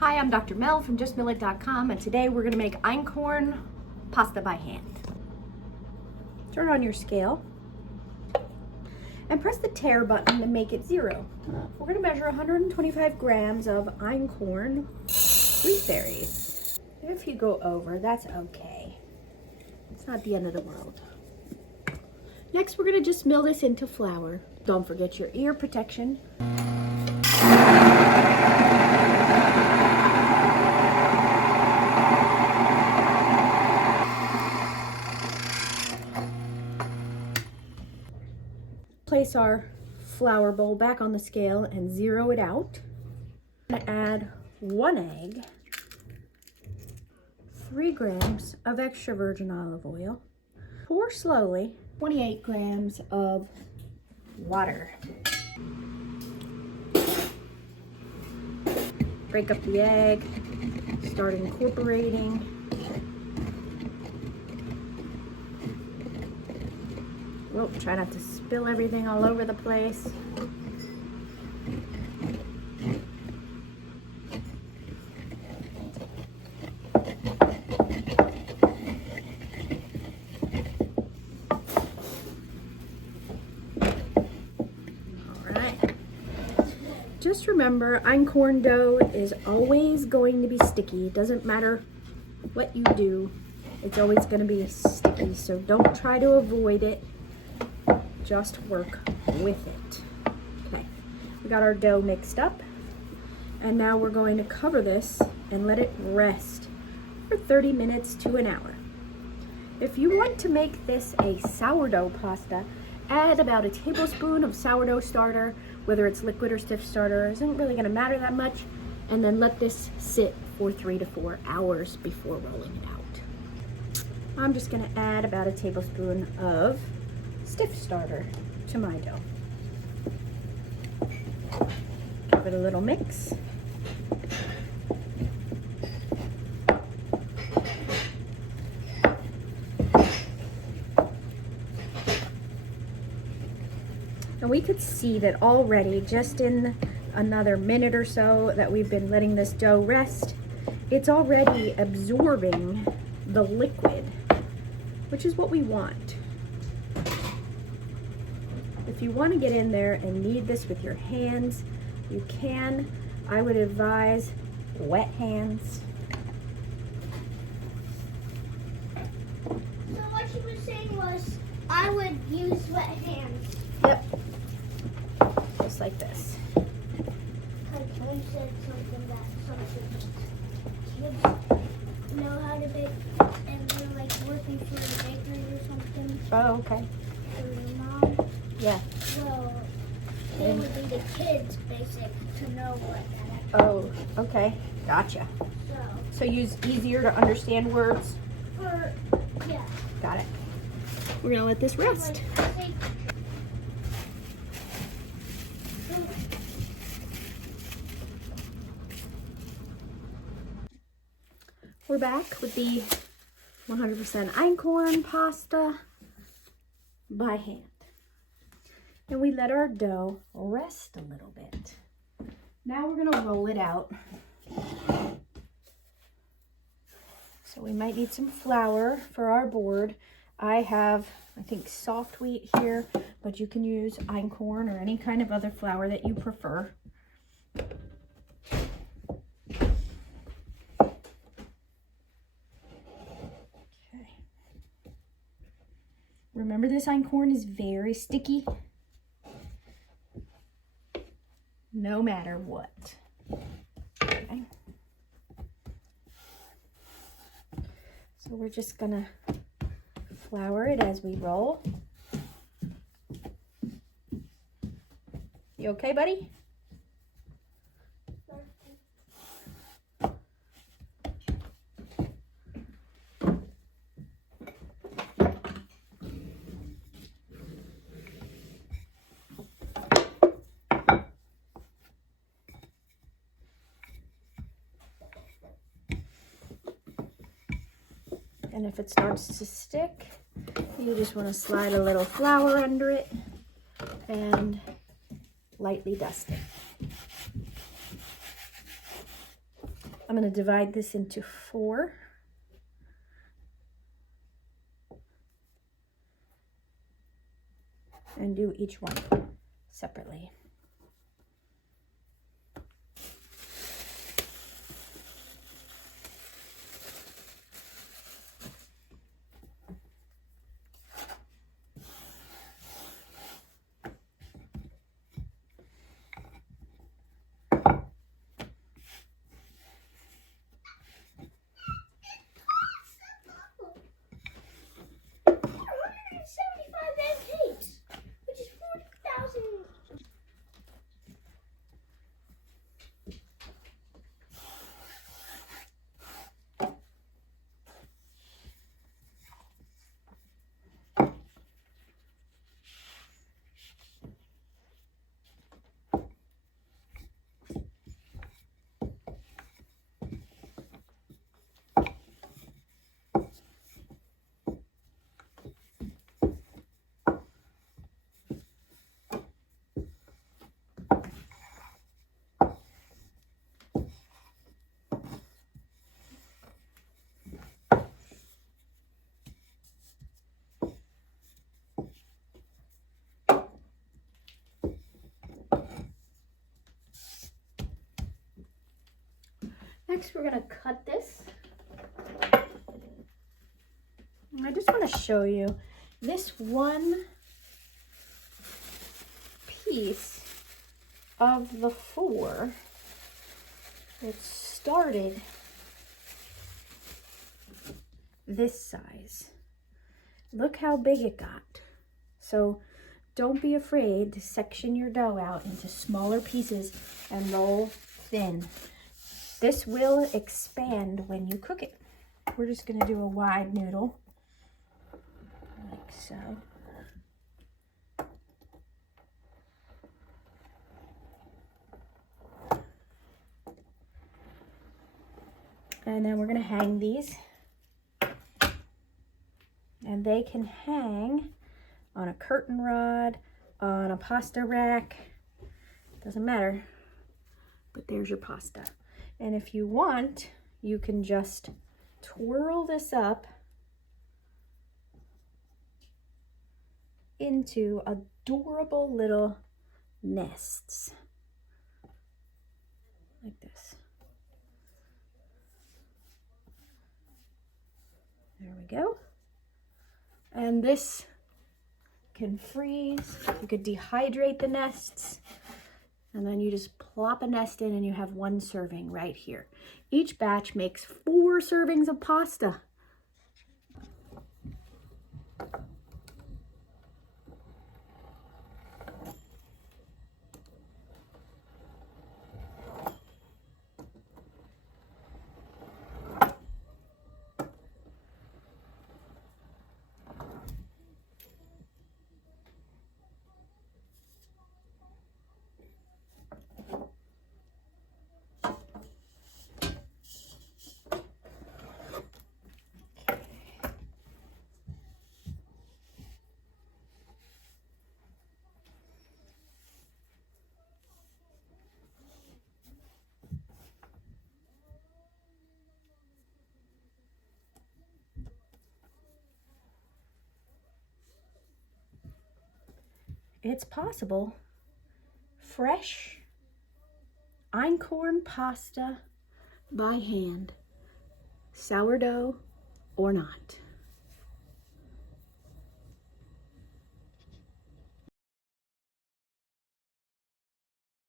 Hi, I'm Dr. Mel from justmillit.com, and today we're going to make Einkhorn pasta by hand. Turn on your scale and press the tare button to make it 0. We're going to measure 125 grams of Einkhorn wheat berries. If you go over, that's okay. It's not the end of the world. Next, we're going to just mill this into flour. Don't forget your ear protection. Place our flour bowl back on the scale and 0 it out. I'm going to add 1 egg, 3 grams of extra virgin olive oil. Pour slowly. 28 grams of water. Break up the egg, start incorporating. Whoa, try not to spill everything all over the place. Just remember, Einkorn dough is always going to be sticky. It doesn't matter what you do, it's always going to be sticky. So don't try to avoid it, just work with it. Okay, we got our dough mixed up, and now we're going to cover this and let it rest for 30 minutes to an hour. If you want to make this a sourdough pasta, add about a tablespoon of sourdough starter. Whether it's liquid or stiff starter isn't really going to matter that much, and then let this sit for 3 to 4 hours before rolling it out. I'm just going to add about a tablespoon of stiff starter to my dough. Give it a little mix. And we could see that already, just in another minute or so that we've been letting this dough rest, it's already absorbing the liquid, which is what we want. If you want to get in there and knead this with your hands, you can. I would advise wet hands. So what she was saying was I would use wet hands. Yep. Just like this. Because Mom said something that some kids know how to bake, and they're like working for a bakery or something. Oh, okay. For your mom. Yeah. So it would be the kids basic to know what that Oh, okay. Gotcha. So So use easier to understand words. yeah. Got it. We're gonna let this rest. Like, We're back with the 100% Einkorn pasta by hand. And we let our dough rest a little bit. Now we're gonna roll it out. So we might need some flour for our board. I have, I think, soft wheat here, but you can use Einkorn or any kind of other flour that you prefer. Remember, this Einkorn is very sticky, no matter what. Okay. So we're just gonna flour it as we roll. You okay, buddy? And if it starts to stick, you just want to slide a little flour under it and lightly dust it. I'm going to divide this into 4. And do each one separately. Next, we're going to cut this. I just want to show you this one piece of the 4. It started this size. Look how big it got. So don't be afraid to section your dough out into smaller pieces and roll thin. This will expand when you cook it. We're just going to do a wide noodle, like so. And then we're going to hang these. And they can hang on a curtain rod, on a pasta rack. Doesn't matter. But there's your pasta. And if you want, you can just twirl this up into adorable little nests. Like this. There we go. And this can freeze. You could dehydrate the nests. And then you just plop a nest in and you have 1 serving right here. Each batch makes 4 servings of pasta. It's possible. Fresh Einkhorn pasta by hand, sourdough or not.